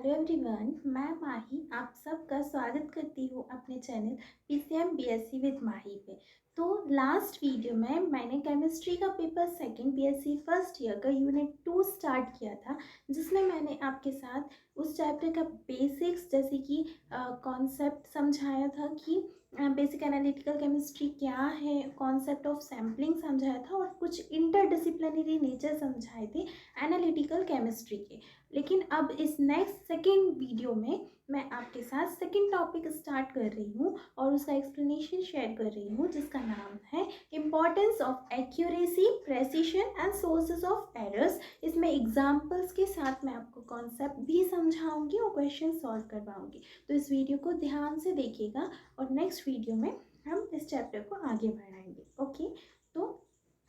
Hello everyone, मैं माही आप सबका स्वागत करती हूँ अपने चैनल पीसीएम बीएससी विद माही पे। तो लास्ट वीडियो में मैंने केमिस्ट्री का paper second BSc first year का यूनिट 2 स्टार्ट किया था, जिसमें मैंने आपके साथ उस चैप्टर का बेसिक्स जैसे कि कॉन्सेप्ट समझाया था कि बेसिक एनालिटिकल केमिस्ट्री क्या है, कॉन्सेप्ट ऑफ सैम्पलिंग समझाया था और कुछ इंटरडिसिप्लिनरी नेचर समझाए थे एनालिटिकल केमिस्ट्री के। लेकिन अब इस नेक्स्ट सेकेंड वीडियो में मैं आपके साथ सेकेंड टॉपिक स्टार्ट कर रही हूँ और उसका एक्सप्लेनेशन शेयर कर रही हूँ, जिसका नाम है importance of accuracy, precision and sources of errors. इसमें एग्जाम्पल्स के साथ मैं आपको कॉन्सेप्ट भी समझाऊंगी और क्वेश्चन सॉल्व करवाऊंगी। तो इस वीडियो को ध्यान से देखिएगा और नेक्स्ट वीडियो में हम इस चैप्टर को आगे बढ़ाएंगे। ओके, तो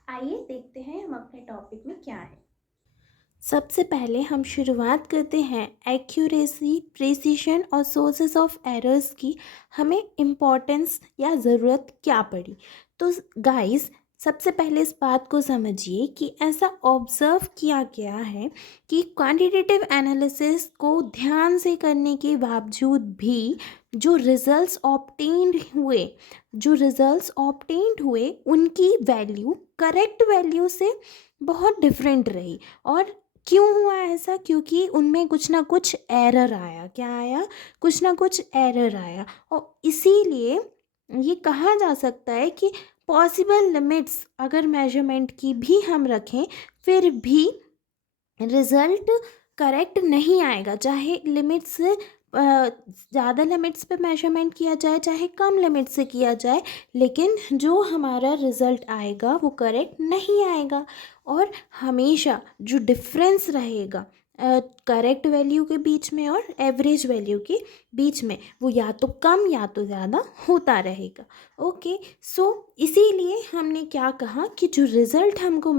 आइए देखते हैं हम अपने टॉपिक में क्या है। सबसे पहले हम शुरुआत करते हैं एक्यूरेसी, प्रिसिशन और सोर्सेज ऑफ एरर्स की। हमें इम्पोर्टेंस या ज़रूरत क्या पड़ी? तो गाइस, सबसे पहले इस बात को समझिए कि ऐसा ऑब्ज़र्व किया गया है कि क्वांटिटेटिव एनालिसिस को ध्यान से करने के बावजूद भी जो रिजल्ट्स ऑब्टेन्ड हुए उनकी वैल्यू करेक्ट वैल्यू से बहुत डिफरेंट रही। और क्यों हुआ ऐसा? क्योंकि उनमें कुछ ना कुछ एरर आया। क्या आया? कुछ ना कुछ एरर आया। और इसीलिए ये कहा जा सकता है कि पॉसिबल लिमिट्स अगर मेजरमेंट की भी हम रखें, फिर भी रिज़ल्ट करेक्ट नहीं आएगा। चाहे लिमिट्स ज़्यादा लिमिट्स पे मेजरमेंट किया जाए, चाहे कम लिमिट से किया जाए, लेकिन जो हमारा रिज़ल्ट आएगा वो करेक्ट नहीं आएगा। और हमेशा जो डिफरेंस रहेगा करेक्ट वैल्यू के बीच में और एवरेज वैल्यू के बीच में, वो या तो कम या तो ज़्यादा होता रहेगा। ओके, सो इसीलिए हमने क्या कहा कि जो रिज़ल्ट हमको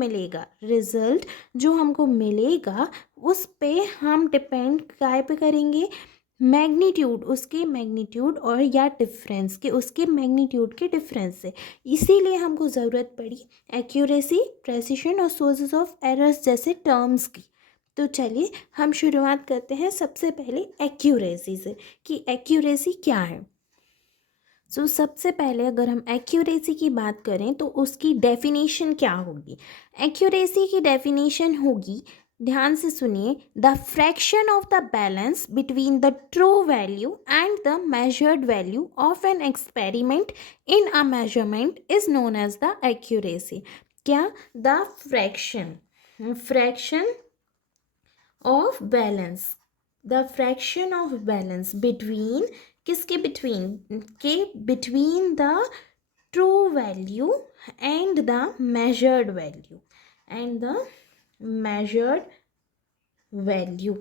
मिलेगा उस पे हम डिपेंड काय पे करेंगे? उसके मैग्नीट्यूड और या डिफरेंस के, उसके मैग्नीट्यूड के डिफरेंस से। इसीलिए हमको ज़रूरत पड़ी एक्यूरेसी, प्रेसिशन और सोर्सेज ऑफ एरर्स जैसे टर्म्स की। तो चलिए हम शुरुआत करते हैं सबसे पहले एक्यूरेसी से कि एक्यूरेसी क्या है। सबसे पहले अगर हम एक्यूरेसी की बात करें तो उसकी डेफिनेशन क्या होगी? एक्यूरेसी की डेफिनेशन होगी, ध्यान से सुनिए, the fraction of the balance between the true value and the measured value of an experiment in a measurement is known as the accuracy. क्या? The fraction of balance, the fraction of balance between, किसके between? के between the true value and the measured value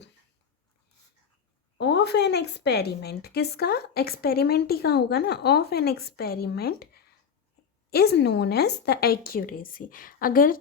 of an experiment. किसका? Experiment ही का होगा ना, of an experiment is known as the accuracy. अगर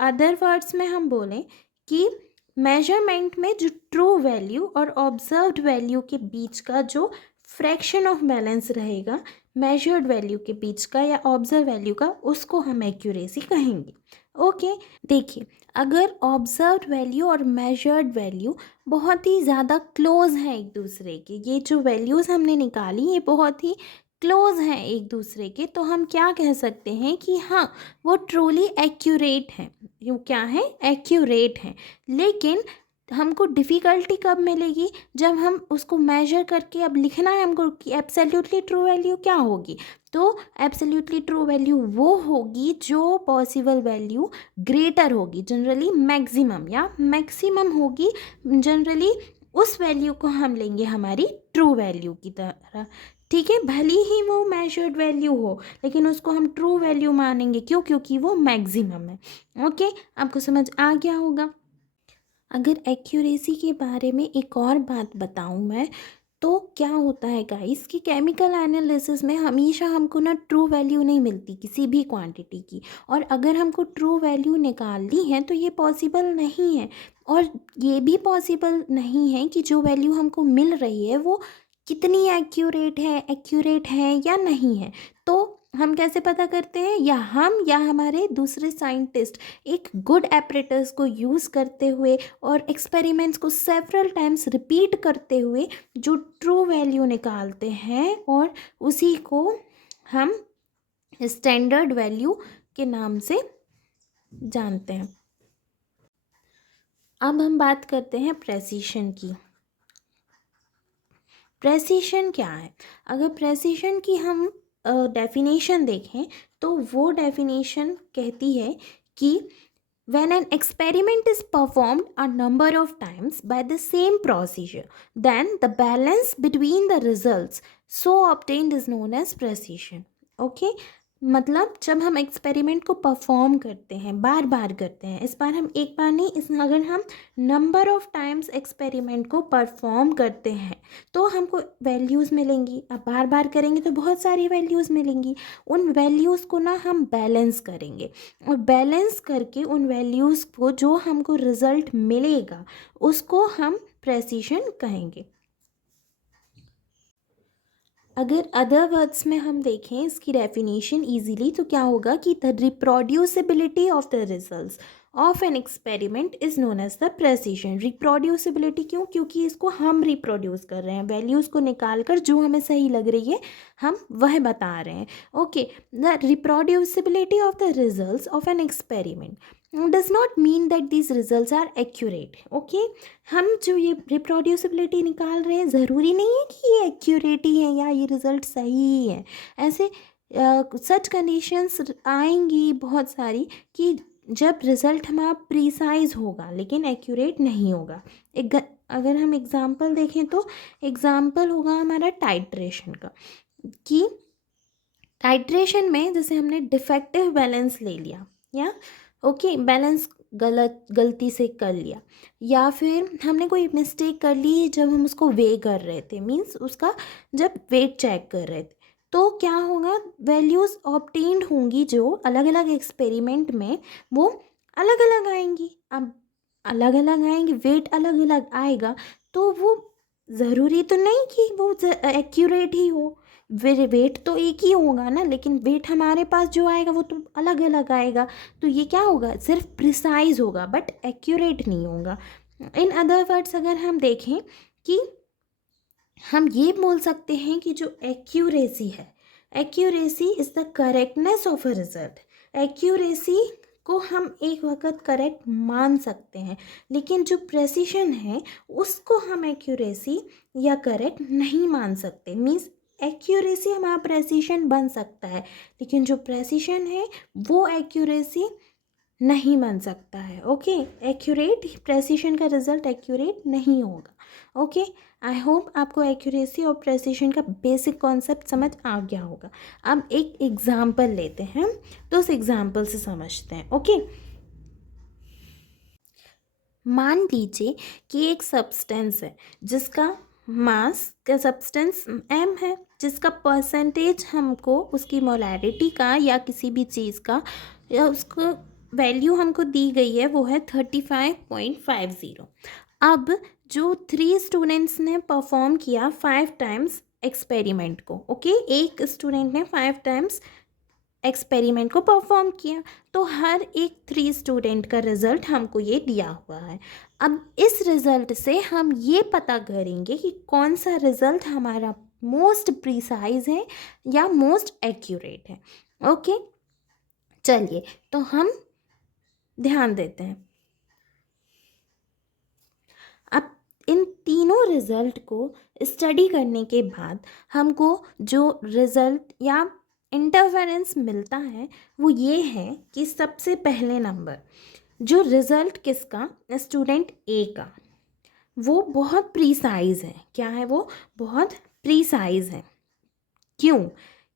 other words में हम बोलें कि मेजरमेंट में जो ट्रू वैल्यू और ऑब्जर्व्ड वैल्यू के बीच का जो फ्रैक्शन ऑफ बैलेंस रहेगा मेजर्ड वैल्यू के बीच का या ऑब्जर्व वैल्यू का, उसको हम एक्यूरेसी कहेंगे। ओके, देखिए, अगर ऑब्जर्व्ड वैल्यू और मेजर्ड वैल्यू बहुत ही ज़्यादा क्लोज हैं एक दूसरे के, ये जो वैल्यूज़ हमने निकाली ये बहुत ही क्लोज हैं एक दूसरे के, तो हम क्या कह सकते हैं कि हाँ, वो ट्रूली एक्यूरेट हैं। वो क्या है? एक्यूरेट हैं। लेकिन हमको डिफ़िकल्टी कब मिलेगी? जब हम उसको मेजर करके अब लिखना है हमको कि एब्सोल्युटली ट्रू वैल्यू क्या होगी। तो एब्सोल्युटली ट्रू वैल्यू वो होगी जो पॉसिबल वैल्यू ग्रेटर होगी, जनरली मैक्सिमम या मैक्सिमम होगी। जनरली उस वैल्यू को हम लेंगे हमारी ट्रू वैल्यू की तरह। ठीक है, भले ही वो मेजर्ड वैल्यू हो लेकिन उसको हम ट्रू वैल्यू मानेंगे। क्यों? क्योंकि वो मैक्सिमम है। ओके, आपको समझ आ गया होगा। अगर एक्यूरेसी के बारे में एक और बात बताऊं मैं, तो क्या होता है गाइस कि केमिकल एनालिसिस में हमेशा हमको ना ट्रू वैल्यू नहीं मिलती किसी भी क्वांटिटी की। और अगर हमको ट्रू वैल्यू निकालनी है तो ये पॉसिबल नहीं है। और ये भी पॉसिबल नहीं है कि जो वैल्यू हमको मिल रही है वो कितनी एक्यूरेट है या नहीं है। तो हम कैसे पता करते हैं, या हम या हमारे दूसरे साइंटिस्ट एक गुड एपरेटस को यूज़ करते हुए और एक्सपेरिमेंट्स को सेवरल टाइम्स रिपीट करते हुए जो ट्रू वैल्यू निकालते हैं, और उसी को हम स्टैंडर्ड वैल्यू के नाम से जानते हैं। अब हम बात करते हैं प्रेसिशन की। प्रेसिशन क्या है? अगर प्रेसिशन की हम डेफिनेशन देखें तो वो डेफिनेशन कहती है कि when an experiment is performed a number of times by the same procedure, then the balance between the results so obtained is known as precision. Okay, मतलब जब हम एक्सपेरिमेंट को परफॉर्म करते हैं, बार बार करते हैं, इस बार हम एक बार नहीं, इस अगर हम नंबर ऑफ टाइम्स एक्सपेरिमेंट को परफॉर्म करते हैं तो हमको वैल्यूज़ मिलेंगी। अब बार बार करेंगे तो बहुत सारी वैल्यूज़ मिलेंगी। उन वैल्यूज़ को ना हम बैलेंस करेंगे, और बैलेंस करके उन वैल्यूज़ को जो हमको रिज़ल्ट मिलेगा उसको हम प्रेसिशन कहेंगे। अगर अदर वर्ड्स में हम देखें इसकी डेफिनेशन इजीली तो क्या होगा कि the reproducibility of the results of an experiment is known as the precision. Reproducibility क्यों? क्योंकि इसको हम रिप्रोड्यूस कर रहे हैं, वैल्यूज़ को निकाल कर जो हमें सही लग रही है हम वह बता रहे हैं। Okay, the reproducibility of the results of an experiment does not mean that these results are accurate. Okay, हम जो ये रिप्रोड्यूसिबिलिटी निकाल रहे हैं ज़रूरी नहीं है कि ये एक्यूरेट ही है या ये रिज़ल्ट सही ही है। ऐसे सच कंडीशंस आएंगी बहुत सारी कि जब रिज़ल्ट हमारा प्रिसाइज होगा लेकिन एक्यूरेट नहीं होगा। अगर हम एग्ज़ाम्पल देखें तो एग्ज़ाम्पल होगा हमारा टाइट्रेशन का, कि टाइट्रेशन में जैसे हमने डिफेक्टिव बैलेंस ले लिया, या ओके बैलेंस गलती से कर लिया, या फिर हमने कोई मिस्टेक कर ली जब हम उसको वे कर रहे थे, मीन्स उसका जब वेट चेक कर रहे थे, तो क्या होगा, वैल्यूज़ ऑब्टेन्ड होंगी जो अलग अलग एक्सपेरिमेंट में वो अलग अलग आएंगी। अब अलग अलग आएंगी, वेट अलग अलग आएगा, तो वो ज़रूरी तो नहीं कि वो एक्यूरेट ही हो। वेट तो एक ही होगा ना, लेकिन वेट हमारे पास जो आएगा वो तो अलग अलग आएगा। तो ये क्या होगा, सिर्फ प्रिसाइज होगा बट एक्यूरेट नहीं होगा। इन अदर वर्ड्स अगर हम देखें कि हम ये बोल सकते हैं कि जो एक्यूरेसी है, accuracy is the correctness of a result. Accuracy को हम एक वक्त करेक्ट मान सकते हैं, लेकिन जो प्रेसिशन है उसको हम एक्यूरेसी या करेक्ट नहीं मान सकते। मीन्स एक्यूरेसी हमारा प्रेसिशन बन सकता है, लेकिन जो प्रेसिशन है वो एक्यूरेसी नहीं बन सकता है। ओके, एक्यूरेट प्रेसिशन का रिजल्ट एक्यूरेट नहीं होगा। ओके, आई होप आपको एक्यूरेसी और प्रेसिशन का बेसिक कॉन्सेप्ट समझ आ गया होगा। अब एक एग्जाम्पल लेते हैं तो उस एग्जाम्पल से समझते हैं। ओके, मान लीजिए कि एक सब्सटेंस है जिसका मास का सब्सटेंस m है, जिसका परसेंटेज हमको उसकी मोलैरिटी का या किसी भी चीज़ का या उसको वैल्यू हमको दी गई है वो है 35.50। अब जो 3 स्टूडेंट्स ने परफॉर्म किया 5 टाइम्स एक्सपेरिमेंट को, ओके, एक स्टूडेंट ने 5 टाइम्स एक्सपेरिमेंट को परफॉर्म किया, तो हर एक 3 स्टूडेंट का रिज़ल्ट हमको ये दिया हुआ है। अब इस रिज़ल्ट से हम ये पता करेंगे कि कौन सा रिज़ल्ट हमारा मोस्ट प्रिसाइज है या मोस्ट एक्यूरेट है। ओके, चलिए तो हम ध्यान देते हैं। अब इन तीनों रिज़ल्ट को स्टडी करने के बाद हमको जो रिज़ल्ट या इंटरफेरेंस मिलता है वो ये है कि सबसे पहले नंबर जो रिज़ल्ट किसका, स्टूडेंट ए का, वो बहुत प्रीसाइज है। क्या है वो? बहुत प्रीसाइज है। क्यों?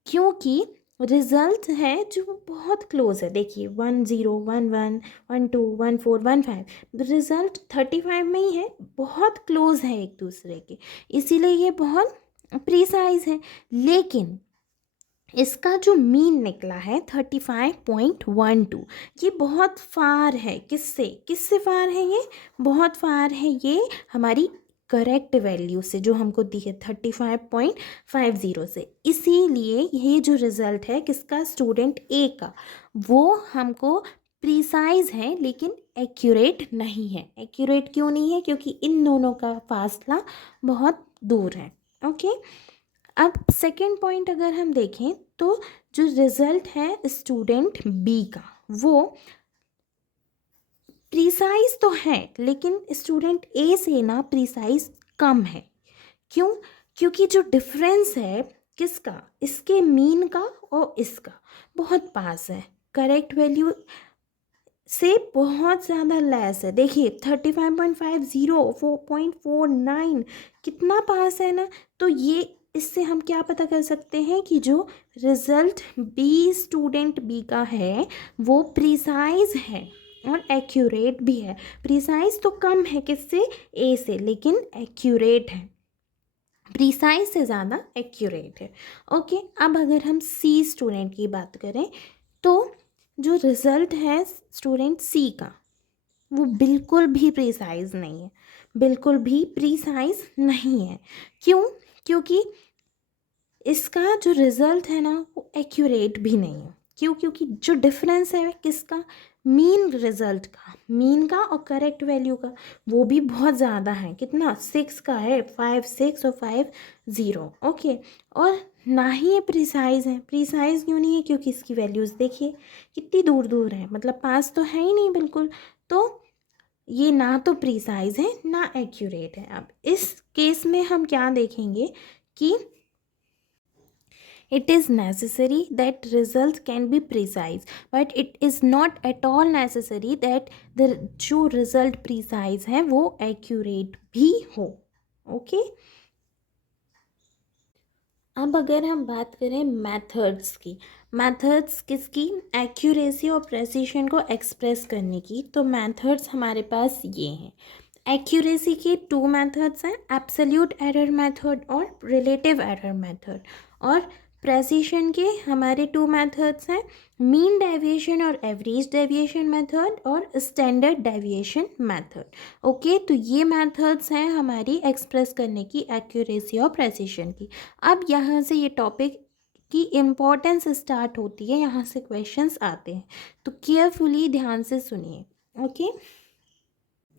क्योंकि रिज़ल्ट है जो बहुत क्लोज है। देखिए 10, 11, 12, 14, 15, रिज़ल्ट 35 में ही है, बहुत क्लोज है एक दूसरे के, इसीलिए ये बहुत प्रीसाइज है। लेकिन इसका जो मीन निकला है 35.12, ये बहुत फार है। किससे फार है? ये बहुत फार है ये हमारी करेक्ट वैल्यू से जो हमको दी है 35.50 से। इसीलिए ये जो रिज़ल्ट है किसका, स्टूडेंट ए का, वो हमको प्रिसाइज है लेकिन एक्यूरेट नहीं है। एक्यूरेट क्यों नहीं है, क्योंकि इन दोनों का फासला बहुत दूर है। ओके, अब सेकंड पॉइंट अगर हम देखें तो जो रिज़ल्ट है स्टूडेंट बी का, वो प्रिसाइज तो है लेकिन स्टूडेंट ए से ना प्रिसाइज कम है। क्यों, क्योंकि जो डिफरेंस है किसका, इसके मीन का और इसका बहुत पास है, करेक्ट वैल्यू से बहुत ज़्यादा लेस है। देखिए 35.50 4.49 कितना पास है ना। तो ये इससे हम क्या पता कर सकते हैं कि जो रिज़ल्ट बी स्टूडेंट बी का है वो प्रिसाइज है और एक्यूरेट भी है। प्रिसाइज तो कम है किससे, ए से, लेकिन एक्यूरेट है, प्रिसाइज से ज़्यादा एक्यूरेट है। ओके, अब अगर हम सी स्टूडेंट की बात करें तो जो रिज़ल्ट है स्टूडेंट सी का वो बिल्कुल भी प्रिसाइज नहीं है, बिल्कुल भी प्रिसाइज नहीं है। क्यों, क्योंकि इसका जो रिज़ल्ट है ना वो एक्यूरेट भी नहीं है। क्यों, क्योंकि जो डिफरेंस है किसका, मीन रिज़ल्ट का, मीन का और करेक्ट वैल्यू का, वो भी बहुत ज़्यादा है। कितना, 6 का है, 5 6 और 5 0। ओके, और ना ही ये प्रिसाइज है। प्रिसाइज क्यों नहीं है, क्योंकि इसकी वैल्यूज़ देखिए कितनी दूर दूर है, मतलब पास तो है ही नहीं बिल्कुल। तो ये ना तो प्रिसाइज है ना एक्यूरेट है। अब इस केस में हम क्या देखेंगे कि it is necessary that results can be precise, but it is not at all necessary that the जो result precise है वो accurate भी हो। ओके, अब अगर हम बात करें मेथड्स की, मेथड्स किसकी, एक्यूरेसी और प्रेसिशन को एक्सप्रेस करने की, तो मेथड्स हमारे पास ये हैं। एक्यूरेसी के 2 मेथड्स हैं, एब्सोल्यूट एरर मेथड और रिलेटिव एरर मेथड। और प्रेसिशन के हमारे 2 मेथड्स हैं, मीन डेविएशन और एवरेज डेविएशन मेथड और स्टैंडर्ड डेविएशन मेथड। ओके, तो ये मेथड्स हैं हमारी एक्सप्रेस करने की एक्यूरेसी और प्रेसिशन की। अब यहाँ से ये टॉपिक की इम्पोर्टेंस स्टार्ट होती है, यहाँ से क्वेश्चंस आते हैं, तो केयरफुली ध्यान से सुनिए। ओके,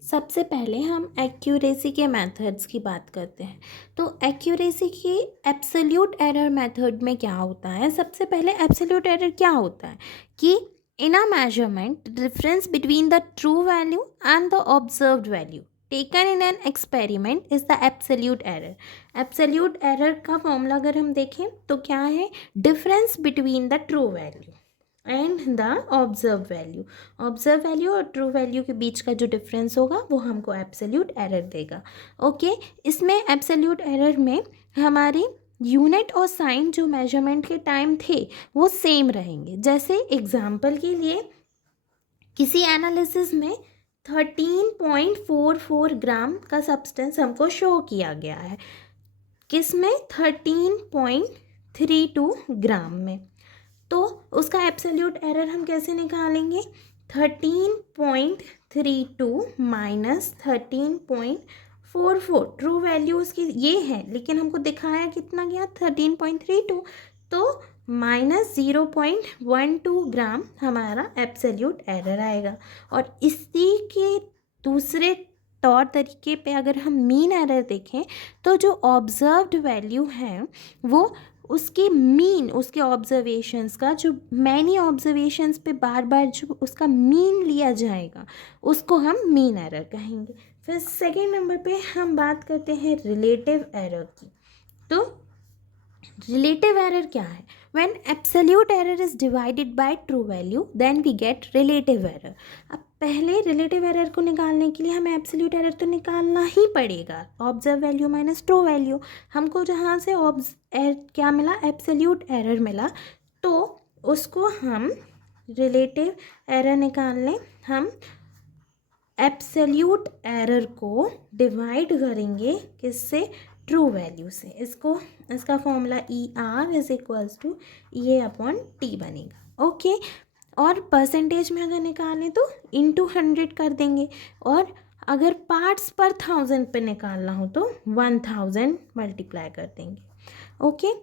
सबसे पहले हम एक्यूरेसी के मेथड्स की बात करते हैं। तो एक्यूरेसी की एब्सोल्यूट एरर मेथड में क्या होता है, सबसे पहले एब्सोल्यूट एरर क्या होता है कि in a measurement difference between the true value and the observed value taken in an experiment is the absolute error. Absolute error का फॉर्मूला अगर हम देखें तो क्या है, difference between the true value and the observe value. Observe value और true value के बीच का जो डिफरेंस होगा वो हमको एब्सोल्यूट एरर देगा। ओके, इसमें एब्सोल्यूट एरर में हमारी यूनिट और साइन जो मेजरमेंट के टाइम थे वो सेम रहेंगे। जैसे एग्जांपल के लिए किसी एनालिसिस में 13.44 ग्राम का सब्सटेंस हमको शो किया गया है, किस में, 13.32 ग्राम में। तो उसका एब्सोल्यूट एरर हम कैसे निकालेंगे, 13.32 माइनस 13.44, ट्रू वैल्यू उसकी ये है लेकिन हमको दिखाया कितना गया 13.32, तो माइनस 0.12 ग्राम हमारा एब्सोल्यूट एरर आएगा। और इसी के दूसरे तौर तरीके पे अगर हम मीन एरर देखें तो जो ऑब्जर्व्ड वैल्यू है वो उसके मीन, उसके ऑब्जर्वेशंस का जो मैनी ऑब्जर्वेशंस पे बार बार जो उसका मीन लिया जाएगा उसको हम मीन एरर कहेंगे। फिर सेकेंड नंबर पे हम बात करते हैं रिलेटिव एरर की। तो रिलेटिव एरर क्या है, when absolute error is divided by true value then we get relative error. अब पहले रिलेटिव एरर को निकालने के लिए हमें एब्सोल्यूट एरर तो निकालना ही पड़ेगा, observe value minus true value. हमको जहाँ से क्या मिला, एब्सोल्यूट एरर मिला, तो उसको हम रिलेटिव एरर निकाल लें। हम एब्सोल्यूट एरर को डिवाइड करेंगे किससे, ट्रू वैल्यू से। इसका formula ER is equals to EA/T बनेगा। ओके, और परसेंटेज में अगर निकालें तो इंटू 100 कर देंगे, और अगर पार्ट्स पर 1000 पे निकालना हो तो 1000 मल्टीप्लाई कर देंगे। ओके।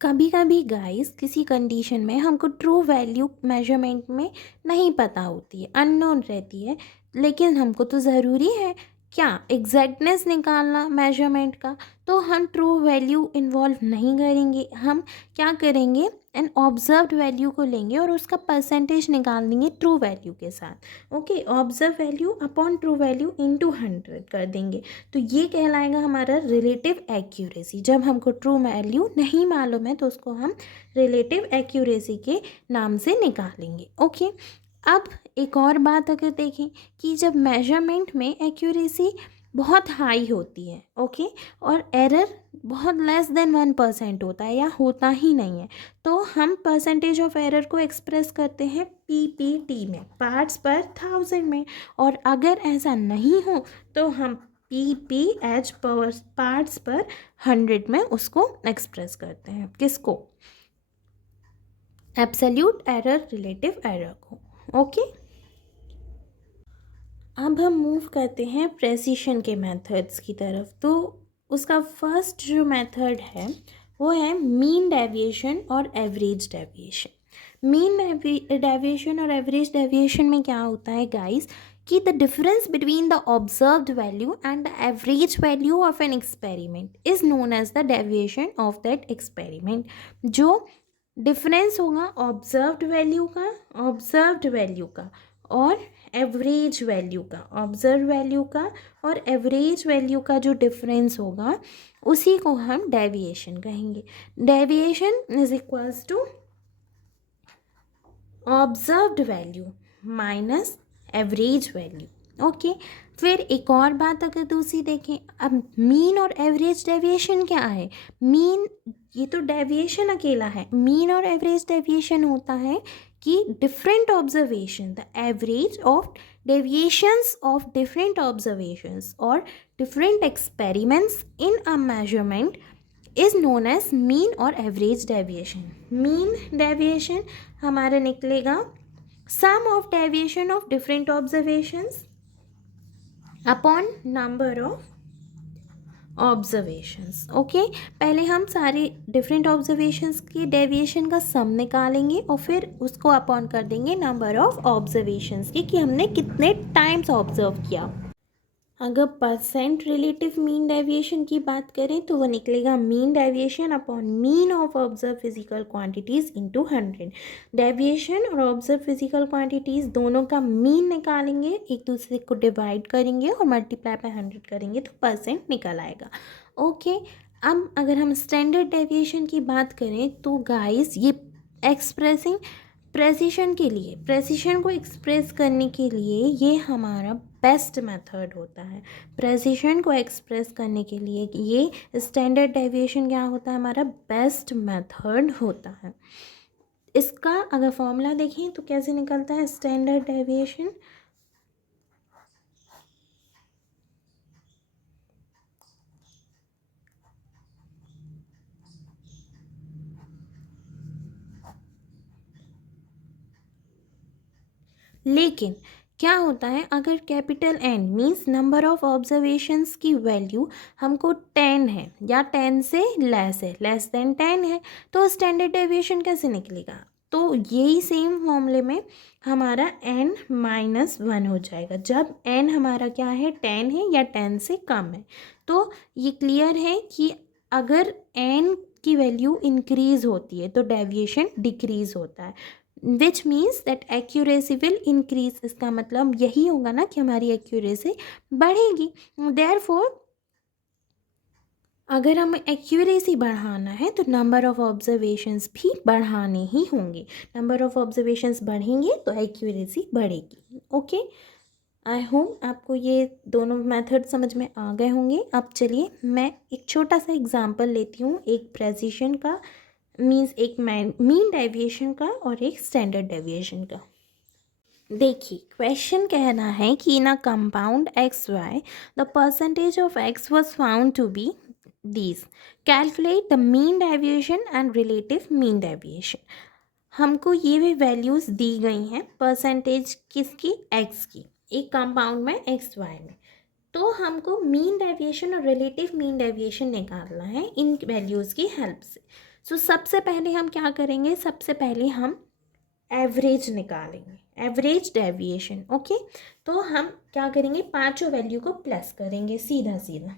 कभी कभी गाइस किसी कंडीशन में हमको ट्रू वैल्यू मेजरमेंट में नहीं पता होती है, अननोन रहती है, लेकिन हमको तो ज़रूरी है क्या एग्जैक्टनेस निकालना मेजरमेंट का, तो हम ट्रू वैल्यू इन्वॉल्व नहीं करेंगे। हम क्या करेंगे, एन ऑब्जर्व्ड वैल्यू को लेंगे और उसका परसेंटेज निकाल देंगे ट्रू वैल्यू के साथ। Okay, observe value upon true value into 100 कर देंगे, तो ये कहलाएगा हमारा रिलेटिव एक्यूरेसी। जब हमको ट्रू वैल्यू नहीं मालूम है तो उसको हम रिलेटिव एक्यूरेसी के नाम से निकालेंगे। ओके। अब एक और बात अगर देखें कि जब मेजरमेंट में एक्यूरेसी बहुत हाई होती है, ओके, और एरर बहुत लेस देन 1% होता है या होता ही नहीं है, तो हम परसेंटेज ऑफ एरर को एक्सप्रेस करते हैं पीपीटी में, पार्ट्स पर 1000 में। और अगर ऐसा नहीं हो तो हम पीपीएच पार्ट्स पर 100 में उसको एक्सप्रेस करते हैं। किसको? एब्सोल्यूट एरर, रिलेटिव एरर को। ओके। अब हम मूव करते हैं प्रेसिशन के मेथड्स की तरफ। तो उसका फर्स्ट जो मेथड है वो है मीन डेविएशन और एवरेज डेविएशन। मीन डेविएशन और एवरेज डेविएशन में क्या होता है गाइस कि the difference between the observed value and the average value of an experiment is known as the deviation of that experiment. जो डिफरेंस होगा observed value का और एवरेज वैल्यू का, ऑब्जर्व वैल्यू का और एवरेज वैल्यू का जो डिफरेंस होगा उसी को हम डेविएशन कहेंगे। Deviation is equals to observed value minus average value. Okay. फिर एक और बात अगर दूसरी देखें, अब मीन और एवरेज डेविएशन क्या है? मीन, ये तो डेविएशन अकेला है, मीन और एवरेज डेविएशन होता है कि different observation, the average of deviations of different observations और different experiments in a measurement is known as mean और एवरेज डेविएशन। मीन डेविएशन हमारा निकलेगा sum of deviation of different observations upon number of observations. Okay, पहले हम सारे different observations की deviation का सम निकालेंगे और फिर उसको अपॉन कर देंगे नंबर ऑफ ऑब्जर्वेशंस की कि हमने कितने टाइम्स ऑब्जर्व किया। अगर परसेंट रिलेटिव मीन डेविएशन की बात करें तो वो निकलेगा mean deviation upon mean of observe physical quantities into 100। Deviation और ऑब्जर्व फिजिकल क्वांटिटीज़ दोनों का मीन निकालेंगे, एक दूसरे को डिवाइड करेंगे और मल्टीप्लाई बाय 100 करेंगे तो परसेंट निकल आएगा। ओके। अब अगर हम स्टैंडर्ड डेविएशन की बात करें तो गाइस ये एक्सप्रेसिंग प्रेसिशन के लिए, प्रेसिशन को एक्सप्रेस करने के लिए ये हमारा बेस्ट मेथड होता है। प्रेसिशन को एक्सप्रेस करने के लिए ये स्टैंडर्ड डेविएशन क्या होता है, हमारा बेस्ट मेथड होता है। इसका अगर फॉर्मूला देखें तो कैसे निकलता है स्टैंडर्ड डेविएशन, लेकिन क्या होता है अगर capital N means number of observations की वैल्यू हमको 10 है या 10 से लेस है, लेस देन 10 है, तो स्टैंडर्ड डेविएशन कैसे निकलेगा? तो यही सेम फॉर्मूले में हमारा n-1 हो जाएगा। जब n हमारा क्या है 10 है या 10 से कम है, तो ये क्लियर है कि अगर n की वैल्यू इंक्रीज़ होती है तो डेविएशन डिक्रीज़ होता है, which means that accuracy will increase. इसका मतलब यही होगा ना कि हमारी एक्यूरेसी बढ़ेगी। देयरफॉर अगर हमें एक्यूरेसी बढ़ाना है तो नंबर ऑफ ऑब्जर्वेशंस भी बढ़ाने ही होंगे। नंबर ऑफ ऑब्जर्वेशंस बढ़ेंगे तो एक्यूरेसी बढ़ेगी। ओके, आई होप आपको ये दोनों मेथड समझ में आ गए होंगे। अब चलिए मैं एक छोटा सा एग्जांपल लेती हूँ, एक प्रेसिशन का मीन्स एक मीन डेविएशन का और एक स्टैंडर्ड डेविएशन का। देखिए क्वेश्चन कहना है कि in a compound X Y the percentage of X was found to be these, calculate the mean deviation and relative mean deviation. हमको ये भी वैल्यूज़ दी गई हैं परसेंटेज किसकी, एक्स की। एक कंपाउंड में एक्स वाई में। तो हमको मीन डेविएशन और रिलेटिव मीन डेविएशन निकालना है इन वैल्यूज़ की हेल्प से। सो सबसे पहले हम क्या करेंगे, सबसे पहले हम एवरेज निकालेंगे, एवरेज डेविएशन। ओके, तो हम क्या करेंगे, पांचों वैल्यू को प्लस करेंगे सीधा सीधा।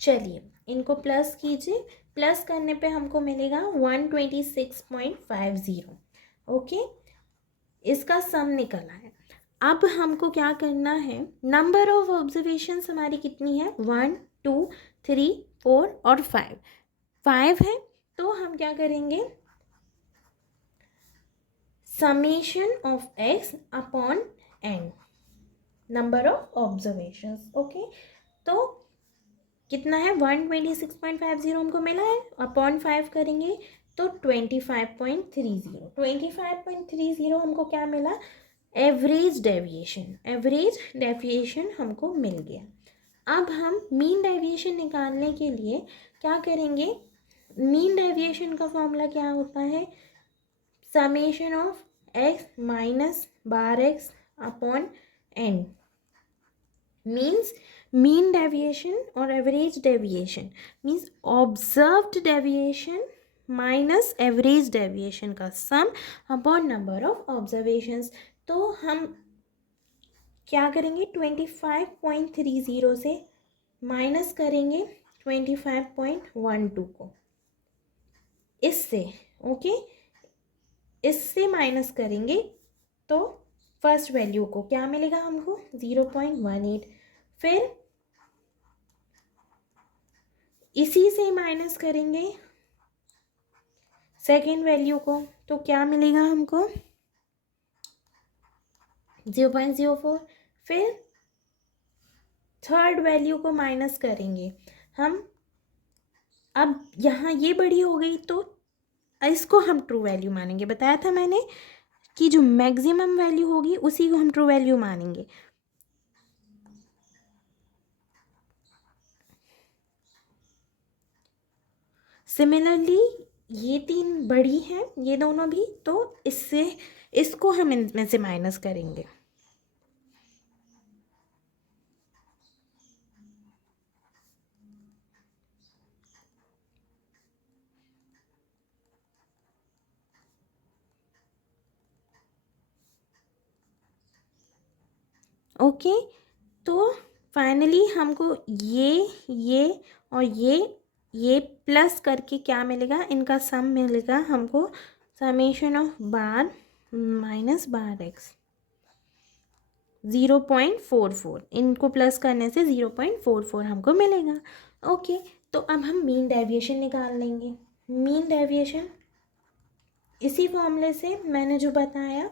चलिए इनको प्लस कीजिए, प्लस करने पे हमको मिलेगा 126.50। ओके, इसका सम निकला है। अब हमको क्या करना है, नंबर ऑफ ऑब्जर्वेशंस हमारी कितनी है, 1 2 3 4 और 5 है। तो हम क्या करेंगे, summation of X upon N, number of observations. Okay, तो कितना है, 126.50 हमको मिला है, अपॉन 5 करेंगे तो 25.30। 25.30 हमको क्या मिला, एवरेज डेविएशन, एवरेज डेविएशन हमको मिल गया। अब हम मीन डेविएशन निकालने के लिए क्या करेंगे, मीन डेविएशन का फॉर्मूला क्या होता है, summation of x minus bar x upon n, means mean deviation और average deviation means observed deviation minus average deviation का sum upon number of observations. तो हम क्या करेंगे, 25.30 से माइनस करेंगे 25.12 को, इससे ओके, इससे माइनस करेंगे तो फर्स्ट वैल्यू को क्या मिलेगा हमको, 0.18। फिर इसी से माइनस करेंगे सेकेंड वैल्यू को, तो क्या मिलेगा हमको, 0.04। फिर थर्ड वैल्यू को माइनस करेंगे हम, अब यहाँ ये बड़ी हो गई तो इसको हम ट्रू वैल्यू मानेंगे, बताया था मैंने कि जो मैक्सिमम वैल्यू होगी उसी को हम ट्रू वैल्यू मानेंगे। सिमिलरली ये तीन बड़ी हैं, ये दोनों भी, तो इससे इसको हम इनमें से माइनस करेंगे। ओके, तो फाइनली हमको ये और ये प्लस करके क्या मिलेगा, इनका सम मिलेगा हमको, summation of bar minus bar x 0.44, इनको प्लस करने से 0.44 हमको मिलेगा। ओके, तो अब हम मीन डेविएशन निकाल लेंगे। मीन डेविएशन इसी फॉर्मूले से मैंने जो बताया,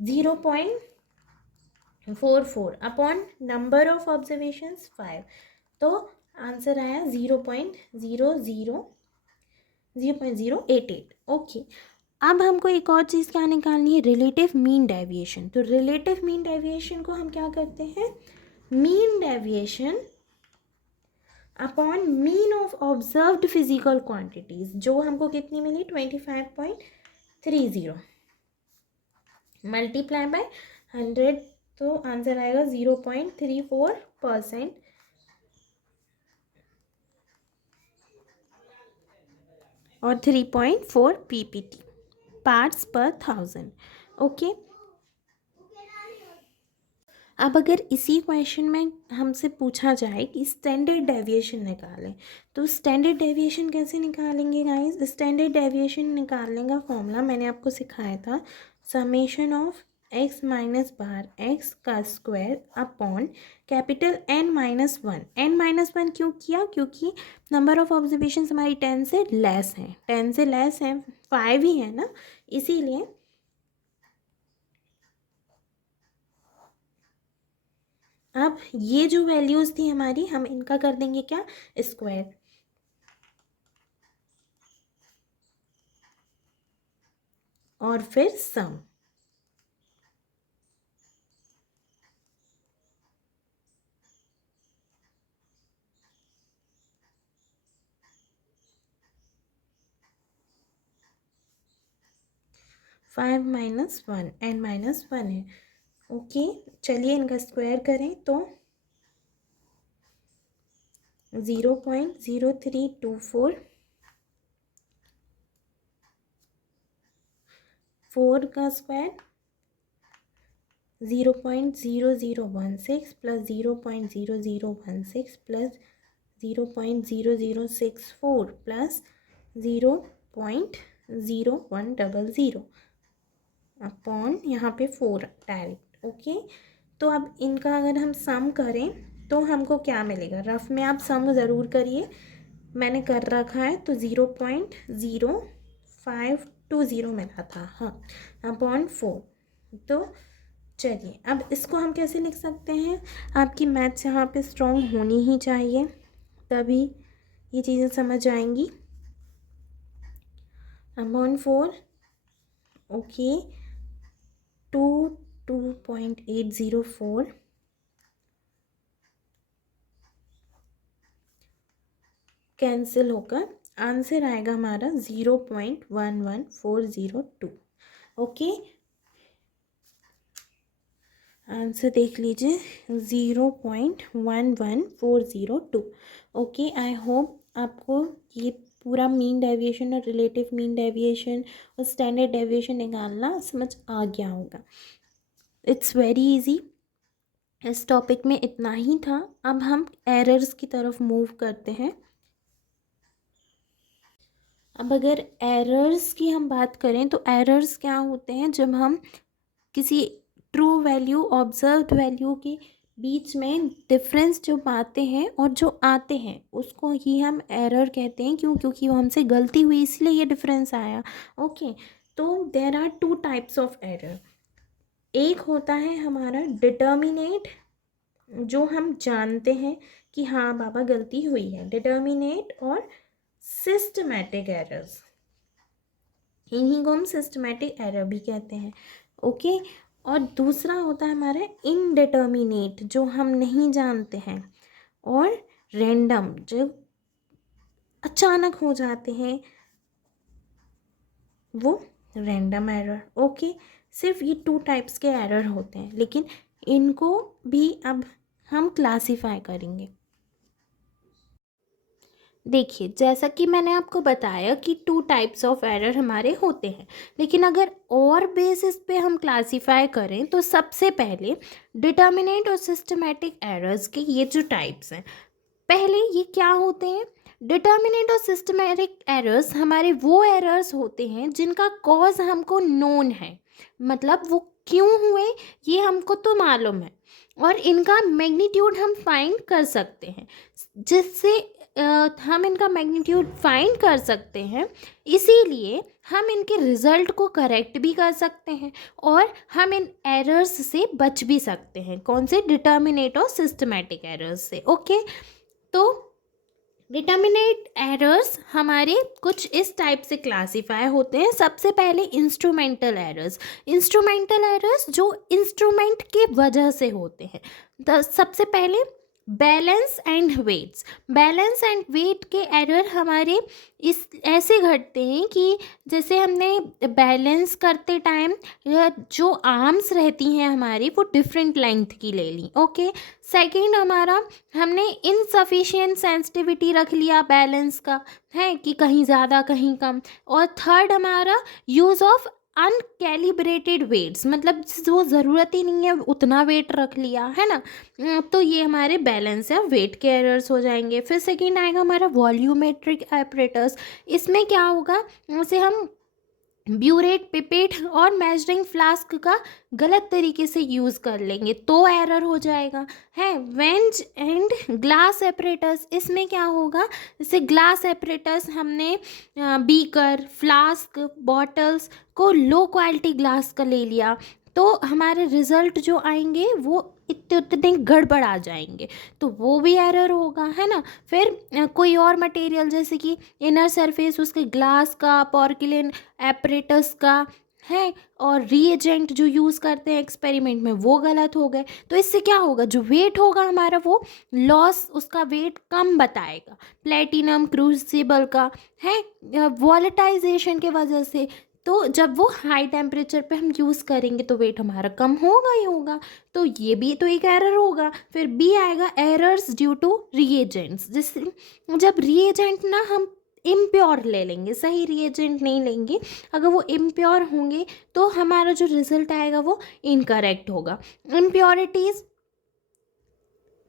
0.44 अपॉन नंबर ऑफ ऑब्जर्वेशंस 5, तो आंसर आया 0.0088। ओके, अब हमको एक और चीज़ क्या निकालनी है, रिलेटिव मीन डेविएशन। तो रिलेटिव मीन डेविएशन को हम क्या करते हैं, mean deviation upon mean of observed physical quantities, जो हमको कितनी मिली, 25.30 मल्टीप्लाई बाय 100, तो आंसर आएगा 0.34% और 3.4 ppt पार्ट्स पर 1000। ओके, अब अगर इसी क्वेश्चन में हमसे पूछा जाए कि स्टैंडर्ड डेविएशन निकालें, तो स्टैंडर्ड डेविएशन कैसे निकालेंगे गाइस, स्टैंडर्ड डेविएशन निकालने का फॉर्मूला मैंने आपको सिखाया था, summation of x minus bar x का square upon capital n-1। n-1 क्यों किया, क्योंकि नंबर ऑफ ऑब्जर्वेशन हमारी 10 से लेस हैं, 10 से लेस हैं, 5 ही है ना, इसीलिए। अब ये जो वैल्यूज़ थी हमारी, हम इनका कर देंगे क्या, स्क्वायर, और फिर सम। 5 माइनस 1 एंड माइनस 1 है। ओके, चलिए इनका स्क्वायर करें तो 0.0324, 4 का square 0.0016 plus 0.0016 plus 0.0064 plus 0.0100 upon यहाँ पे 4 डायरेक्ट। ओके, तो अब इनका अगर हम सम करें तो हमको क्या मिलेगा, रफ में आप सम ज़रूर करिए, मैंने कर रखा है, तो 0.0520 मिला था, हाँ, अपॉन 4। तो चलिए अब इसको हम कैसे लिख सकते हैं, आपकी मैथ्स यहाँ पे स्ट्रॉन्ग होनी ही चाहिए, तभी ये चीज़ें समझ आएंगी। अपॉन 4, ओके, 2.804 कैंसिल होकर आंसर आएगा हमारा 0.11402। ओके, आंसर देख लीजिए 0.11402। ओके, आई होप आपको ये पूरा मीन डेविएशन और रिलेटिव मीन डेविएशन और स्टैंडर्ड डेविएशन निकालना समझ आ गया होगा। इट्स वेरी इजी, इस टॉपिक में इतना ही था। अब हम एरर्स की तरफ मूव करते हैं। अब अगर एरर्स की हम बात करें तो एरर्स क्या होते हैं, जब हम किसी ट्रू वैल्यू ऑब्जर्व्ड वैल्यू के बीच में डिफरेंस जो पाते हैं और जो आते हैं उसको ही हम एरर कहते हैं। क्यों? क्योंकि वो हमसे गलती हुई इसलिए ये डिफरेंस आया। ओके, तो there are 2 types of error. एक होता है हमारा डिटर्मिनेट, जो हम जानते हैं कि हाँ बाबा गलती हुई है, डिटर्मिनेट, और सिस्टमैटिक एरर्स, इन्हीं को हम सिस्टमैटिक एरर भी कहते हैं। ओके, और दूसरा होता है हमारा इनडिटर्मिनेट, जो हम नहीं जानते हैं, और रैंडम, जो अचानक हो जाते हैं, वो रैंडम एरर। ओके, सिर्फ ये 2 टाइप्स के एरर होते हैं, लेकिन इनको भी अब हम क्लासीफाई करेंगे। देखिए, जैसा कि मैंने आपको बताया कि 2 टाइप्स ऑफ एरर हमारे होते हैं, लेकिन अगर और बेसिस पे हम क्लासीफाई करें तो सबसे पहले डिटर्मिनेट और सिस्टमैटिक एरर्स के ये जो टाइप्स हैं, पहले ये क्या होते हैं। डिटर्मिनेट और सिस्टमैटिक एरर्स हमारे वो एरर्स होते हैं जिनका कॉज हमको नोन है, मतलब वो क्यों हुए ये हमको तो मालूम है, और इनका मैग्नीट्यूड हम फाइंड कर सकते हैं, जिससे हम इनका मैग्नीट्यूड फाइंड कर सकते हैं, इसीलिए हम इनके रिज़ल्ट को करेक्ट भी कर सकते हैं और हम इन एरर्स से बच भी सकते हैं। कौन से? डिटर्मिनेट और सिस्टमैटिक एरर्स से। ओके, तो डिटर्मिनेट एरर्स हमारे कुछ इस टाइप से क्लासीफाई होते हैं। सबसे पहले इंस्ट्रूमेंटल एरर्स, इंस्ट्रूमेंटल एरर्स जो इंस्ट्रूमेंट के वजह से होते हैं। सबसे पहले balance and weights, balance and weight के एरर हमारे इस ऐसे घटते हैं कि जैसे हमने बैलेंस करते टाइम जो आर्म्स रहती हैं हमारी वो डिफरेंट लेंथ की ले ली। ओके, सेकंड हमारा हमने इनसफिशिएंट सेंसिटिविटी रख लिया बैलेंस का, है कि कहीं ज़्यादा कहीं कम। और थर्ड हमारा यूज़ ऑफ अनकैलिब्रेटेड वेट्स, मतलब जो ज़रूरत ही नहीं है उतना वेट रख लिया, है ना। तो ये हमारे बैलेंस या वेट के एरर्स हो जाएंगे। फिर सेकंड आएगा हमारा वॉल्यूमेट्रिक ऑपरेटर्स। इसमें क्या होगा, उसे हम ब्यूरेट, पिपेट और मेजरिंग फ्लास्क का गलत तरीके से यूज़ कर लेंगे तो एरर हो जाएगा, है। वेंज एंड ग्लास एपरेटस, इसमें क्या होगा, जैसे ग्लास एपरेटस हमने बीकर, फ्लास्क, बॉटल्स को लो क्वालिटी ग्लास का ले लिया, तो हमारे रिज़ल्ट जो आएंगे वो इतने गड़बड़ आ जाएंगे, तो वो भी एरर होगा, है ना। फिर कोई और मटेरियल जैसे कि इनर सरफेस उसके ग्लास का, पोर्सिलेन एपरेटस का, है, और रीएजेंट जो यूज़ करते हैं एक्सपेरिमेंट में वो गलत हो गए, तो इससे क्या होगा, जो वेट होगा हमारा वो लॉस, उसका वेट कम बताएगा। प्लेटिनम क्रूसिबल का, है, वॉलेटाइजेशन के वजह से तो जब वो हाई टेम्परेचर पे हम यूज़ करेंगे तो वेट हमारा कम होगा ही होगा। तो ये भी तो एक एरर होगा। फिर बी आएगा एरर्स ड्यू टू रिएजेंट्स, जिससे जब रिएजेंट ना हम इम्प्योर ले लेंगे, सही रिएजेंट नहीं लेंगे, अगर वो इम्प्योर होंगे तो हमारा जो रिजल्ट आएगा वो इनकरेक्ट होगा। Impurities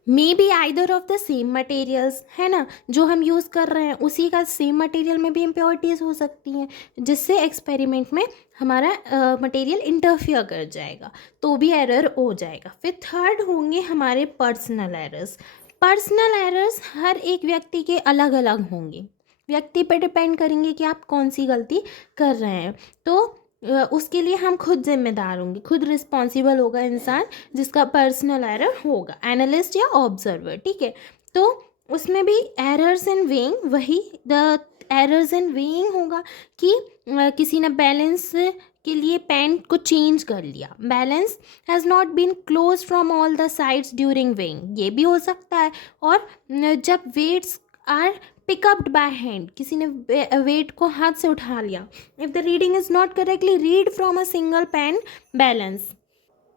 may be either of the same materials, है ना, जो हम यूज़ कर रहे हैं उसी का सेम मटेरियल में भी इम्प्योरिटीज़ हो सकती हैं, जिससे एक्सपेरिमेंट में हमारा मटेरियल इंटरफियर कर जाएगा, तो भी एरर हो जाएगा। फिर थर्ड होंगे हमारे पर्सनल एरर्स। पर्सनल एरर्स हर एक व्यक्ति के अलग अलग होंगे, व्यक्ति पे डिपेंड करेंगे कि आप कौन सी गलती कर रहे हैं। तो उसके लिए हम खुद जिम्मेदार होंगे, खुद रिस्पॉन्सिबल होगा इंसान जिसका पर्सनल एरर होगा, एनालिस्ट या ऑब्जर्वर, ठीक है। तो उसमें भी एरर्स इन वेइंग, वही द एरर्स इन वेइंग होगा कि किसी ने बैलेंस के लिए पेन को चेंज कर लिया, balance has not been close from all the sides during weighing, ये भी हो सकता है। और जब weights are picked up by hand, किसी ने वेट को हाथ से उठा लिया, if the reading is not correctly read from a single pan balance,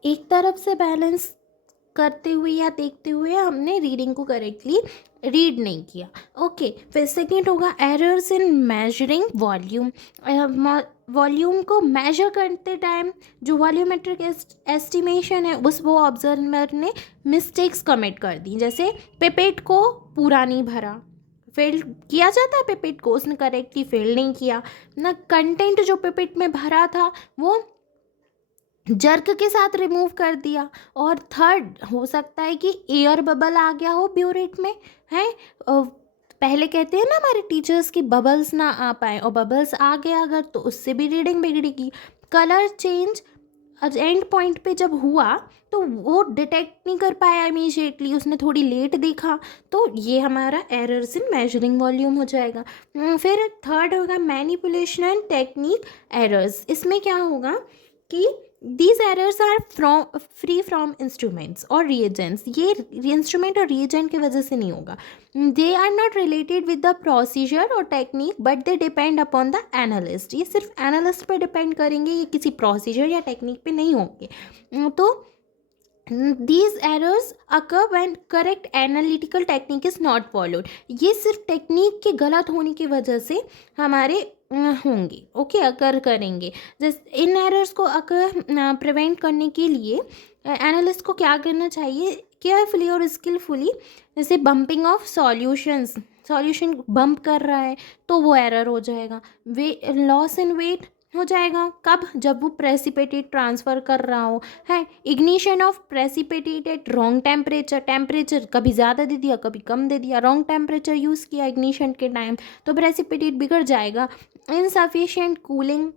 एक तरफ से बैलेंस करते हुए या देखते हुए हमने रीडिंग को करेक्टली रीड नहीं किया। ओके, फिर सेकेंड होगा errors in measuring volume. Volume को मेजर करते टाइम जो वॉल्यूमेट्रिक एस्टिमेशन है उस वो ऑब्जर्वर ने मिस्टेक्स कमिट कर दी, जैसे पिपेट को पूरा नहीं भरा, फिल किया जाता है पिपेट को, उसने करेक्टली फिल नहीं किया ना, कंटेंट जो पिपेट में भरा था वो जर्क के साथ रिमूव कर दिया। और थर्ड हो सकता है कि एयर बबल आ गया हो ब्यूरेट में, है पहले कहते हैं ना हमारे टीचर्स की बबल्स ना आ पाए, और बबल्स आ गया अगर तो उससे भी रीडिंग बिगड़ेगी। कलर चेंज एंड पॉइंट पे जब हुआ तो वो डिटेक्ट नहीं कर पाया इमीडिएटली, उसने थोड़ी लेट देखा, तो ये हमारा एरर्स इन मेजरिंग वॉल्यूम हो जाएगा। फिर थर्ड होगा मैनिपुलेशन एंड टेक्निक एरर्स। इसमें क्या होगा कि these errors are free from instruments और रिएजेंट्स, ये इंस्ट्रूमेंट और रिएजेंट की वजह से नहीं होगा। They are not related with the procedure और technique but they depend upon the analyst, ये सिर्फ एनालिस्ट पे डिपेंड करेंगे, ये किसी प्रोसीजर या टेक्निक पे नहीं होंगे। तो these errors occur when correct analytical technique is not followed, ये सिर्फ टेक्निक के गलत होने की वजह से हमारे होंगे, ओके, अकर करेंगे। जैसे इन एरर्स को अकर प्रिवेंट करने के लिए एनालिस्ट को क्या करना चाहिए, केयरफुली और स्किलफुली, जैसे bumping of solutions, solution bump कर रहा है तो वो एरर हो जाएगा। लॉस इन वेट हो जाएगा कब, जब वो प्रेसिपिटेट ट्रांसफ़र कर रहा हो, है ignition of precipitate at wrong temperature, temperature कभी ज़्यादा दे दिया कभी कम दे दिया, रॉन्ग टेम्परेचर यूज़ किया इग्निशन के टाइम तो प्रेसिपिटेट बिगड़ जाएगा। इनसफिशिएंट कूलिंग,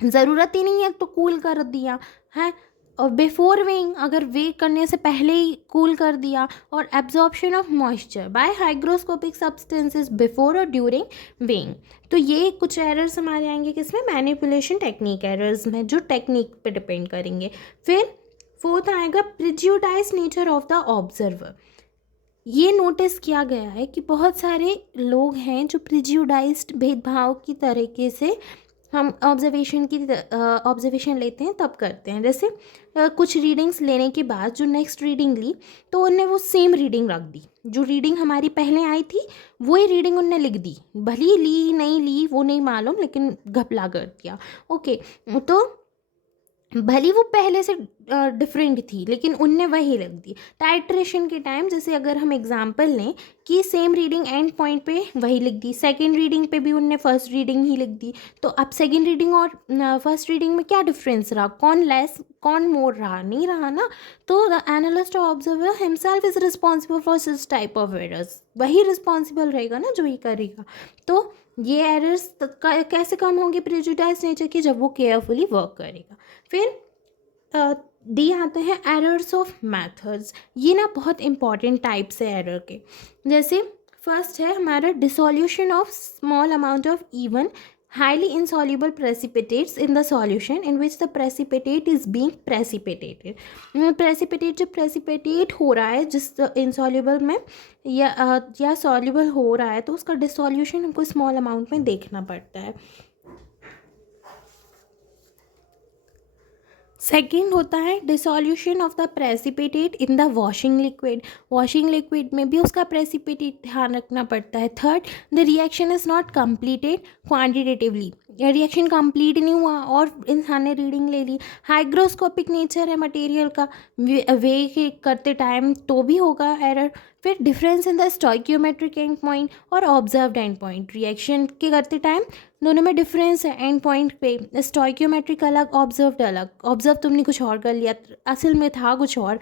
ज़रूरत ही नहीं है तो कूल कर दिया, है, और बिफोर वेइंग, अगर वेट करने से पहले ही कूल कर दिया, और absorption of moisture by hygroscopic substances before और ड्यूरिंग वेइंग। तो ये कुछ एरर्स हमारे आएंगे किसमें, मैनिपुलेशन टेक्निक एरर्स में, जो टेक्निक पे डिपेंड करेंगे। फिर फोर्थ आएगा प्रिज्यूडाइज नेचर ऑफ द ऑब्जर्वर। ये नोटिस किया गया है कि बहुत सारे लोग हैं जो प्रिज्यूडाइज्ड, भेदभाव की तरीके से हम ऑब्जर्वेशन लेते हैं तब करते हैं। जैसे कुछ रीडिंग्स लेने के बाद जो नेक्स्ट रीडिंग ली तो उनने वो सेम रीडिंग रख दी, जो रीडिंग हमारी पहले आई थी वही रीडिंग उनने लिख दी, भली ली नहीं ली वो नहीं मालूम लेकिन घपला कर दिया। ओके, तो भली वो पहले से डिफरेंट थी लेकिन उनने वही लिख दी। टाइट्रेशन के टाइम, जैसे अगर हम एग्जांपल लें कि सेम रीडिंग एंड पॉइंट पे वही लिख दी, सेकंड रीडिंग पे भी उनने फर्स्ट रीडिंग ही लिख दी, तो अब सेकंड रीडिंग और फर्स्ट रीडिंग में क्या डिफरेंस रहा, कौन लेस कौन मोर रहा, नहीं रहा ना। तो द एनालिस्ट और observer himself is responsible for this type of errors, वही रिस्पॉन्सिबल रहेगा ना जो ये करेगा। तो ये एरर्स कैसे कम होंगे प्रेजुडाइज नेचर की, जब वो केयरफुली वर्क करेगा। फिर डी आते हैं एरर्स ऑफ मेथड्स। ये ना बहुत इंपॉर्टेंट टाइप्स है एरर के। जैसे फर्स्ट है हमारा dissolution of small amount of even highly insoluble precipitates in the solution in which the precipitate is being precipitated। precipitate जब precipitate हो रहा है जिस insoluble में या soluble हो रहा है तो उसका dissolution हमको small amount में देखना पड़ता है। सेकंड होता है dissolution of the precipitate in the washing liquid. Washing liquid में भी उसका प्रेसिपिटेट ध्यान रखना पड़ता है। Third, the reaction is not completed quantitatively, reaction complete नहीं हुआ और इंसान ने रीडिंग ले ली। हाइग्रोस्कोपिक नेचर है मटेरियल का, वे करते टाइम तो भी होगा एरर। फिर difference in the stoichiometric and point और ऑब्जर्व्ड एंड पॉइंट, रिएक्शन के करते टाइम दोनों में डिफरेंस है एंड पॉइंट पे। स्टोइकियोमेट्रिक अलग, ऑब्जर्व्ड अलग। ऑब्जर्व तुमने कुछ और कर लिया, असल में था कुछ और,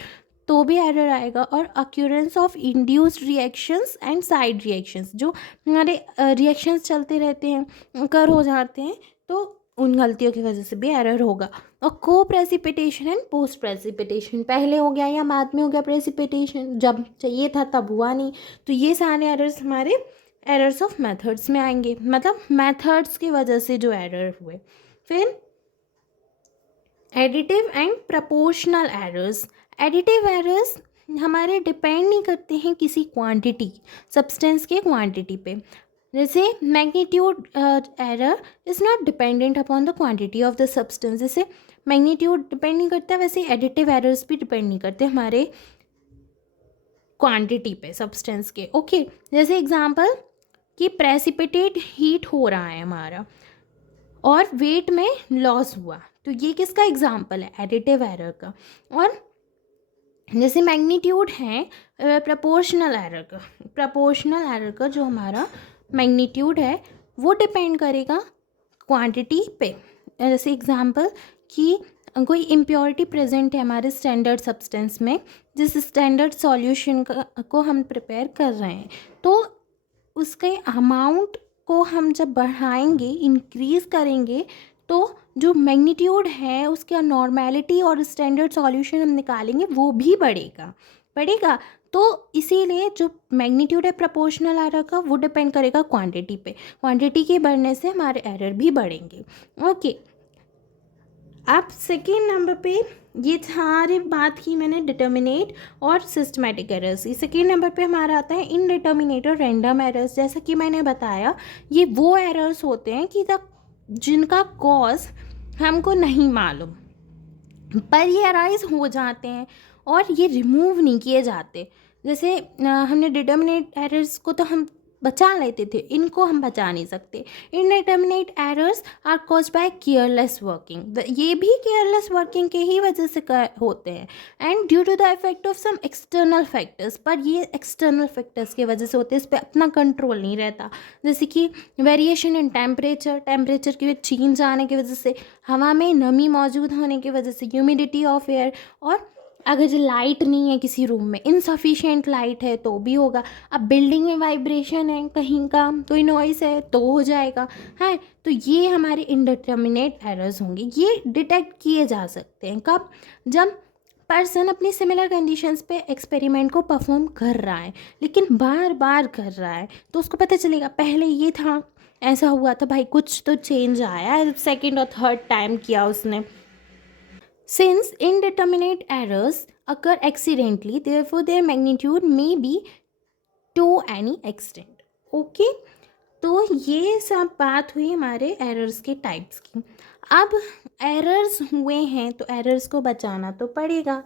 तो भी एरर आएगा। और occurrence of induced reactions and side reactions, जो हमारे रिएक्शंस चलते रहते हैं, कर हो जाते हैं, तो उन गलतियों की वजह से भी एरर होगा। और को प्रेसिपिटेशन एंड पोस्ट प्रेसिपिटेशन, पहले हो गया या बाद में हो गया प्रेसिपिटेशन, जब चाहिए था तब हुआ नहीं, तो ये सारे एरर्स हमारे एरर्स ऑफ मेथड्स में आएंगे, मतलब मेथड्स की वजह से जो एरर हुए। फिर additive and proportional errors. Additive errors हमारे डिपेंड नहीं करते हैं किसी क्वांटिटी, सब्सटेंस के क्वांटिटी पे। जैसे magnitude error is not dependent upon the quantity of the substance. जैसे मैग्नीट्यूड डिपेंड नहीं करता, वैसे एडिटिव एरर्स भी डिपेंड नहीं करते हमारे क्वांटिटी पे सब्सटेंस के। ओके, जैसे एग्जांपल कि प्रेसिपिटेट हीट हो रहा है हमारा और वेट में लॉस हुआ, तो ये किसका एग्जांपल है? एडिटिव एरर का। और जैसे मैग्नीट्यूड है प्रपोर्शनल एरर का, प्रपोर्शनल एरर का जो हमारा मैग्नीट्यूड है वो डिपेंड करेगा क्वांटिटी पे। जैसे एग्जांपल कि कोई इम्प्योरिटी प्रेजेंट है हमारे स्टैंडर्ड सब्सटेंस में, जिस स्टैंडर्ड सॉल्यूशन को हम प्रिपेयर कर रहे हैं, तो उसके अमाउंट को हम जब बढ़ाएंगे, इंक्रीज़ करेंगे, तो जो मैग्नीट्यूड है उसका नॉर्मेलिटी और स्टैंडर्ड सॉल्यूशन हम निकालेंगे वो भी बढ़ेगा। तो इसीलिए जो मैग्नीट्यूड है प्रोपोर्शनल एरर का, वो डिपेंड करेगा क्वांटिटी पे। क्वांटिटी के बढ़ने से हमारे एरर भी बढ़ेंगे। ओके, अब सेकेंड नंबर पे ये सारी बात की मैंने डिटर्मिनेट और सिस्टमैटिक एरर्स की। सेकेंड नंबर पे हमारा आता है इनडिटर्मिनेट और रैंडम एरर्स। जैसा कि मैंने बताया, ये वो एरर्स होते हैं कि जिनका कॉज हमको नहीं मालूम, पर ये अराइज हो जाते हैं और ये रिमूव नहीं किए जाते। जैसे हमने डिटर्मिनेट एरर्स को तो हम बचा लेते थे, इनको हम बचा नहीं सकते। Indeterminate errors are caused by careless working, ये भी केयरलेस वर्किंग के ही वजह से होते हैं, and due to the effect of some external factors, पर ये एक्सटर्नल फैक्टर्स की वजह से होते हैं, इस पर अपना कंट्रोल नहीं रहता। जैसे कि वेरिएशन इन टेम्परेचर, टेम्परेचर की चेंज आने की वजह से, हवा में नमी मौजूद होने की वजह से, ह्यूमिडिटी ऑफ एयर, और अगर जो लाइट नहीं है किसी रूम में, इनसफिशिएंट लाइट है तो भी होगा। अब बिल्डिंग में वाइब्रेशन है, कहीं का कोई नॉइस है तो हो जाएगा, है। तो ये हमारे इनडिटर्मिनेट एरर्स होंगे। ये डिटेक्ट किए जा सकते हैं कब? जब पर्सन अपनी सिमिलर कंडीशंस पे एक्सपेरिमेंट को परफॉर्म कर रहा है, लेकिन बार बार कर रहा है, तो उसको पता चलेगा पहले ये था, ऐसा हुआ था, भाई कुछ तो चेंज आया है, सेकेंड और थर्ड टाइम किया उसने। Since indeterminate errors occur accidentally, therefore their magnitude may be to any extent. Okay? तो ये सब बात हुई हमारे एरर्स के टाइप्स की। अब एरर्स हुए हैं तो एरर्स को बचाना तो पड़ेगा,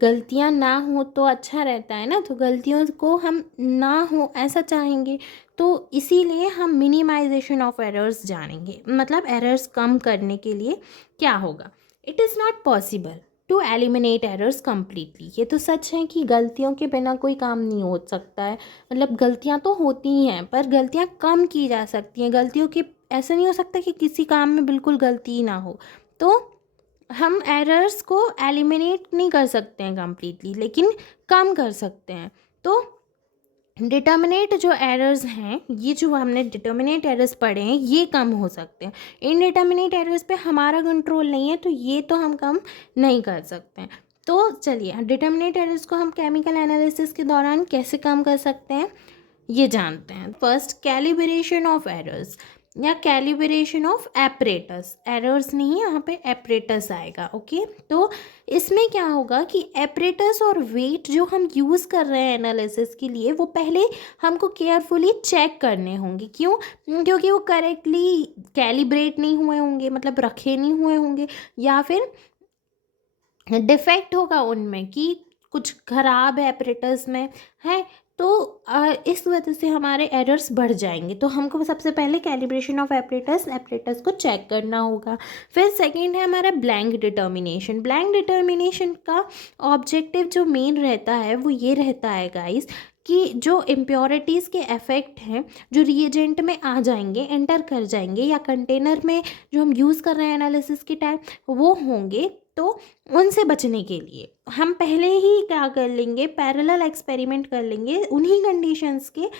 गलतियाँ ना हो तो अच्छा रहता है ना, तो गलतियों को हम ना हो ऐसा चाहेंगे, तो इसीलिए हम मिनिमाइजेशन ऑफ एरर्स जानेंगे। मतलब एरर्स कम करने के लिए क्या होगा? It is not possible to eliminate errors completely. ये तो सच है कि गलतियों के बिना कोई काम नहीं हो सकता है, मतलब गलतियाँ तो होती ही हैं, पर गलतियाँ कम की जा सकती हैं। गलतियों की ऐसा नहीं हो सकता कि किसी काम में बिल्कुल गलती ही ना हो। तो हम एरर्स को एलिमिनेट नहीं कर सकते हैं कम्प्लीटली, लेकिन कम कर सकते हैं। तो डिटर्मिनेट जो एरर्स हैं, ये जो हमने डिटर्मिनेट एरर्स पढ़े हैं, ये कम हो सकते हैं। इनडिटर्मिनेट एरर्स पे हमारा कंट्रोल नहीं है, तो ये तो हम कम नहीं कर सकते हैं। तो चलिए, डिटर्मिनेट एरर्स को हम केमिकल एनालिसिस के दौरान कैसे कम कर सकते हैं ये जानते हैं। फर्स्ट, कैलिब्रेशन ऑफ एरर्स या कैलिब्रेशन ऑफ एपरेटस। एरर्स नहीं, यहाँ पे एपरेटस आएगा। ओके, तो इसमें क्या होगा कि एपरेटस और वेट जो हम यूज़ कर रहे हैं एनालिसिस के लिए, वो पहले हमको केयरफुली चेक करने होंगे। क्यों? क्योंकि वो करेक्टली कैलिब्रेट नहीं हुए होंगे, मतलब रखे नहीं हुए होंगे, या फिर डिफेक्ट होगा उनमें कि कुछ खराब है एपरेटस में है, तो इस वजह से हमारे एरर्स बढ़ जाएंगे। तो हमको सबसे पहले कैलिब्रेशन ऑफ एपरेटस को चेक करना होगा। फिर सेकंड है हमारा ब्लैंक डिटर्मिनेशन। ब्लैंक डिटर्मिनेशन का ऑब्जेक्टिव जो मेन रहता है वो ये रहता है गाइस कि जो इम्प्योरिटीज़ के इफेक्ट हैं जो रिएजेंट में आ जाएंगे, एंटर कर जाएंगे, या कंटेनर में जो हम यूज़ कर रहे हैं एनालिसिस के टाइम वो होंगे, तो उनसे बचने के लिए हम पहले ही क्या कर लेंगे, पैरेलल एक्सपेरिमेंट कर लेंगे उन्हीं कंडीशंस के,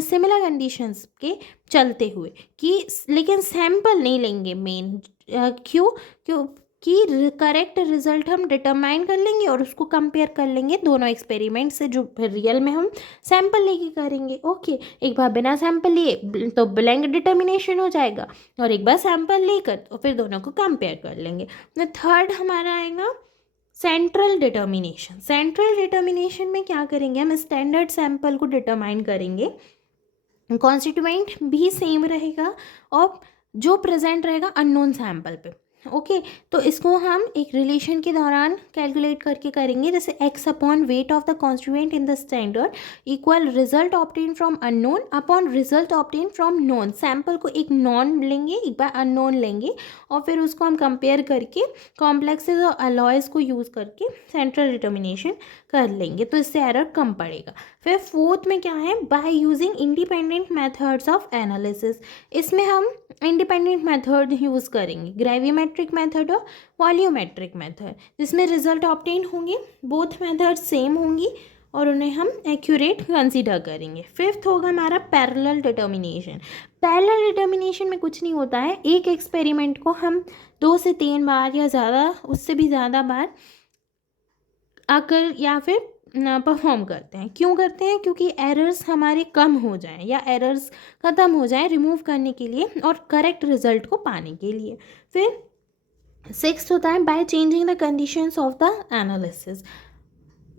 सिमिलर कंडीशंस के चलते हुए, कि लेकिन सैंपल नहीं लेंगे मेन। क्यों? क्यों कि करेक्ट रिजल्ट हम डिटरमाइन कर लेंगे और उसको कंपेयर कर लेंगे दोनों एक्सपेरिमेंट से जो फिर रियल में हम सैंपल लेके करेंगे। ओके, एक बार बिना सैंपल लिए तो ब्लैंक डिटर्मिनेशन हो जाएगा, और एक बार सैंपल लेकर तो फिर दोनों को कंपेयर कर लेंगे। तो थर्ड हमारा आएगा सेंट्रल डिटर्मिनेशन। सेंट्रल डिटर्मिनेशन में क्या करेंगे, हम स्टैंडर्ड सैंपल को डिटरमाइन करेंगे, कॉन्स्टिट्यूएंट भी सेम रहेगा और जो प्रेजेंट रहेगा अननोन सैंपल पे। ओके, तो इसको हम एक रिलेशन के दौरान कैलकुलेट करके करेंगे, जैसे x upon weight of the constituent in the standard equal result obtain from unknown upon result obtain from known. Sample को एक नॉन लेंगे, एक बार अननोन लेंगे, और फिर उसको हम कंपेयर करके कॉम्प्लेक्सेस और अलॉयज को यूज़ करके सेंट्रल डिटर्मिनेशन कर लेंगे, तो इससे एरर कम पड़ेगा। फिर फोर्थ में क्या है, by using independent methods of analysis. इसमें हम इंडिपेंडेंट मेथड यूज़ करेंगे, ग्रेविमेट्रिक मेथड और वॉल्यूमेट्रिक मेथड, जिसमें रिजल्ट ऑब्टेन होंगे, बोथ मेथड सेम होंगी और उन्हें हम एक्यूरेट कंसीडर करेंगे। फिफ्थ होगा हमारा पैरेलल डिटर्मिनेशन। पैरेलल डिटर्मिनेशन में कुछ नहीं होता है, एक एक्सपेरिमेंट को हम 2 से 3 बार या ज़्यादा, उससे भी ज़्यादा बार आकर या फिर परफॉर्म करते हैं। क्यों करते हैं? क्योंकि एरर्स हमारे कम हो जाएं या एरर्स ख़त्म हो जाएं रिमूव करने के लिए और करेक्ट रिजल्ट को पाने के लिए। फिर सिक्स्थ होता है by changing the conditions of the analysis.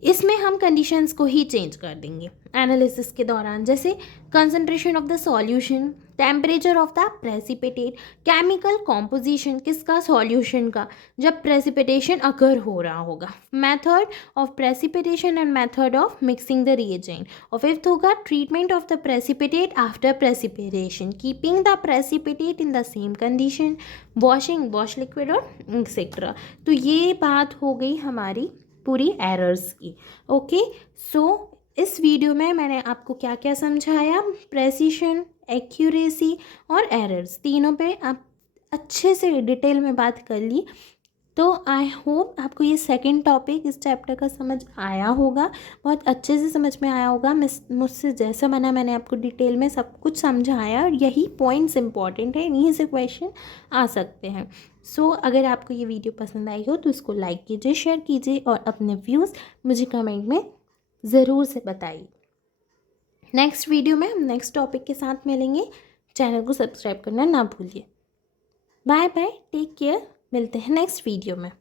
इसमें हम कंडीशंस को ही चेंज कर देंगे एनालिसिस के दौरान, जैसे concentration of the solution, temperature of the precipitate, chemical composition किसका, सॉल्यूशन का, जब प्रेसिपिटेशन अकर हो रहा होगा, method of precipitation and method of mixing the reagent. और फिफ्थ होगा treatment of the precipitate after precipitation, keeping the precipitate in the same condition, washing, wash liquid और etcetera. तो ये बात हो गई हमारी पूरी एरर्स की। ओके, सो इस वीडियो में मैंने आपको क्या क्या समझाया, प्रेसिशन, एक्यूरेसी और एरर्स, तीनों पे आप अच्छे से डिटेल में बात कर ली। तो आई होप आपको ये सेकंड टॉपिक इस चैप्टर का समझ आया होगा, बहुत अच्छे से समझ में आया होगा। मुझसे जैसा बना मैंने आपको डिटेल में सब कुछ समझाया, और यही पॉइंट्स इंपॉर्टेंट है, इन्हीं से क्वेश्चन आ सकते हैं। सो अगर आपको ये वीडियो पसंद आई हो तो इसको लाइक कीजिए, शेयर कीजिए और अपने व्यूज़ मुझे कमेंट में ज़रूर से बताइए। नेक्स्ट वीडियो में हम नेक्स्ट टॉपिक के साथ मिलेंगे। चैनल को सब्सक्राइब करना ना भूलिए। बाय बाय, टेक केयर, मिलते हैं नेक्स्ट वीडियो में।